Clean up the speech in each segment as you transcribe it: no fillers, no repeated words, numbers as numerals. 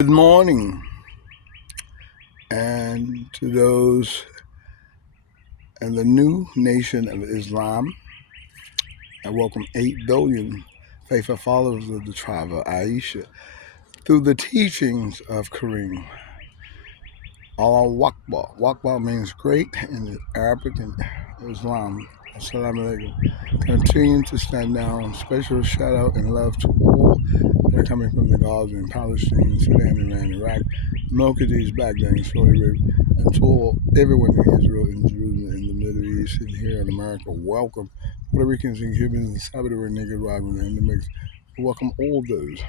Good morning, and to those in the new nation of Islam, I welcome 8 billion faithful followers of the tribe of Aisha through the teachings of Kareem. Allah Wakbar. Wakbar means great in Arabic and Islam. Assalamu alaikum. Continue to stand down. Special shout out and love to all that are coming from the Gaza and Palestine, Sudan, Iran, Iraq, Melchizedek, Baghdad, Saudi Arabia, and to all, everyone in Israel, in Jerusalem, in the Middle East, and here in America. Welcome. Puerto Ricans and Cubans and Salvador, Nicaragua, and the mix. Welcome all those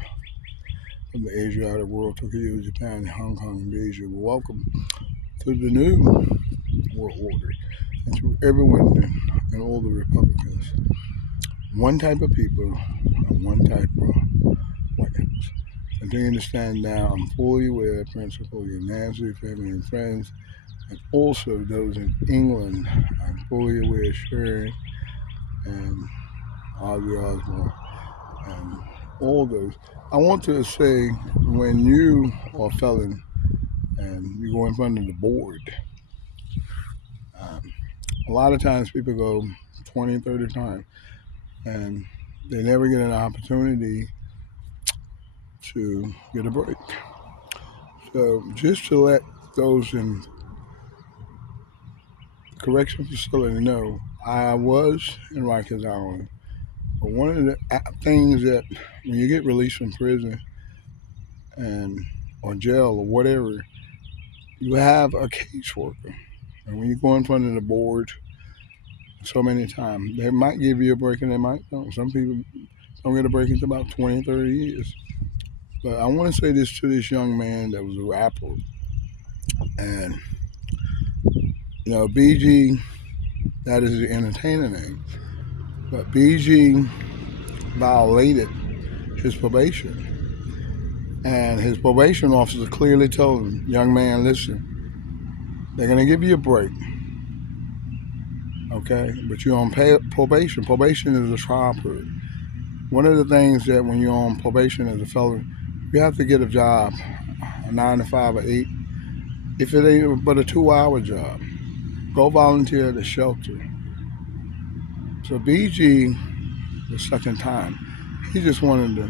from the Asiatic world, Tokyo, Japan, Hong Kong, and Asia. Welcome to the new world order and to everyone and all the Republicans. One type of people and one type of weapons. Continue to stand down. I'm fully aware, Principal, your Nancy, family, and friends, and also those in England. I'm fully aware, Sherry and Ozzy Osbourne, and all those. I want to say, when you are a felon and you go in front of the board, um, a lot of times people go 20, 30 times, and they never get an opportunity to get a break. So just to let those in correction facility know, I was in Rikers Island. But one of the things that when you get released from prison and or jail or whatever, you have a caseworker. And when you go in front of the board so many times, they might give you a break and they might don't. Some people don't get a break until about 20, 30 years. But I want to say this to this young man that was a rapper. And, BG, that is the entertainer name. But BG violated his probation. And his probation officer clearly told him, young man, listen, they're going to give you a break, okay? But you're on probation. Probation is a trial period. One of the things that when you're on probation as a felon, you have to get a job, a 9 to 5 or 8. If it ain't but a 2-hour job, go volunteer at the shelter. So BG, the second time, he just wanted to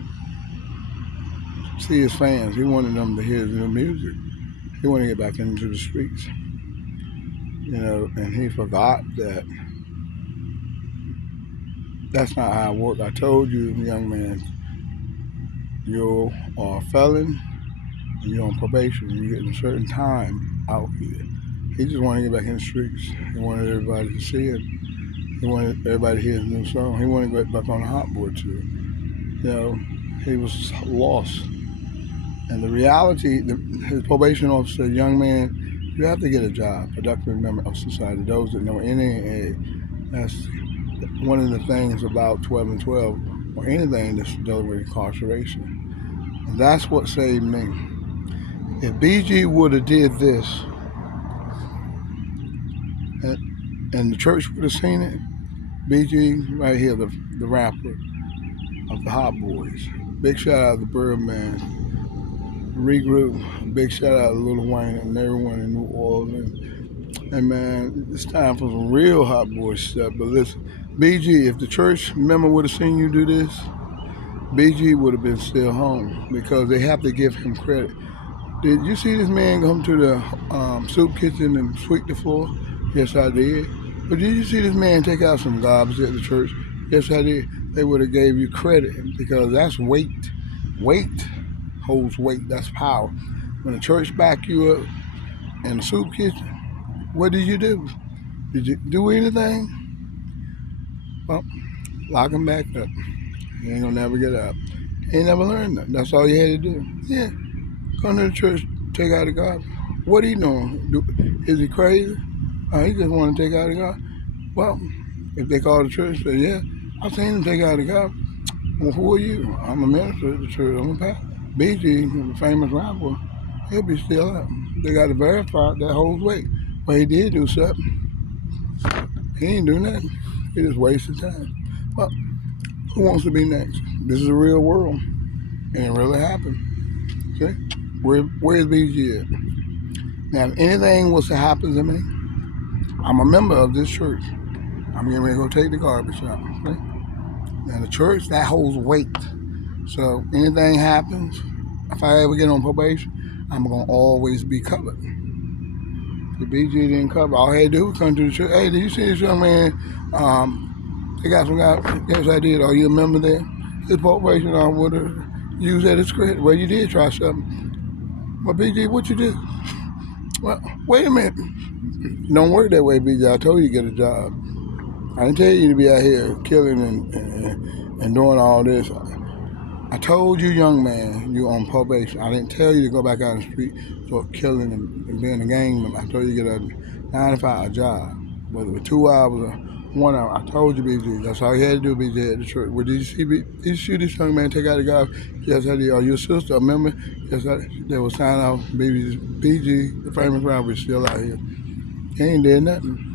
see his fans. He wanted them to hear his new music. He wanted to get back into the streets. And he forgot that that's not how it works. I told you, young man, you are a felon and you're on probation. You're getting a certain time out here. He just wanted to get back in the streets. He wanted everybody to see him. He wanted everybody to hear his new song. He wanted to get back on the hot board too. He was lost. And the reality, his probation officer said, young man, you have to get a job, productive member of society. Those that know NAA, that's one of the things about 12 and 12 or anything that's dealing with incarceration. And that's what saved me. If BG would have did this and the church would have seen it, BG right here, the rapper of the Hot Boys. Big shout out to Birdman. Regroup. Big shout out to Lil Wayne and everyone in New Orleans. And man, it's time for some real Hot Boy stuff. But listen, BG, if the church member would have seen you do this, BG would have been still home because they have to give him credit. Did you see this man come to the soup kitchen and sweep the floor? Yes, I did. But did you see this man take out some garbage at the church? Yes, I did. They would have gave you credit because that's weight. Weight holds weight. That's power. When the church back you up in the soup kitchen, what did you do? Did you do anything? Well, lock him back up. He ain't gonna never get out. He ain't never learned that. That's all you had to do. Yeah, come to the church, take out the garbage. What he doing? Is he crazy? He just want to take out the garbage. Well, if they call the church, say, yeah, I've seen him take out the garbage. Well, who are you? I'm a minister at the church. I'm a pastor. BG, the famous rapper, he'll be still up. They got to verify that holds weight. But he did do something. He ain't do nothing. He just wasted time. Well, who wants to be next? This is a real world. And it really happened. See? Where's BG at? Now, if anything was to happen to me, I'm a member of this church. I'm getting ready to go take the garbage out. Okay? Now, the church, that holds weight. So anything happens, if I ever get on probation, I'm going to always be covered. The BG didn't cover. All I had to do was come to the church. Hey, did you see this young man? They got some guy. Yes, I did. Are you a member there? His probation would have used that as credit. Well, you did try something. Well, BG, what you do? Well, wait a minute. Don't work that way, BG. I told you to get a job. I didn't tell you to be out here killing and doing all this. I told you, young man, you on probation. I didn't tell you to go back out in the street, start killing and being a gang member. I told you to get a 9 to 5 job, whether it was 2 hours or 1 hour. I told you, BG. That's all you had to do, BG, at the church. Well, did you see this young man take out the guy? Yes, I did. Are you a sister, a member? Yes, they will sign off. BG, the famous rapper, is still out here. He ain't did nothing.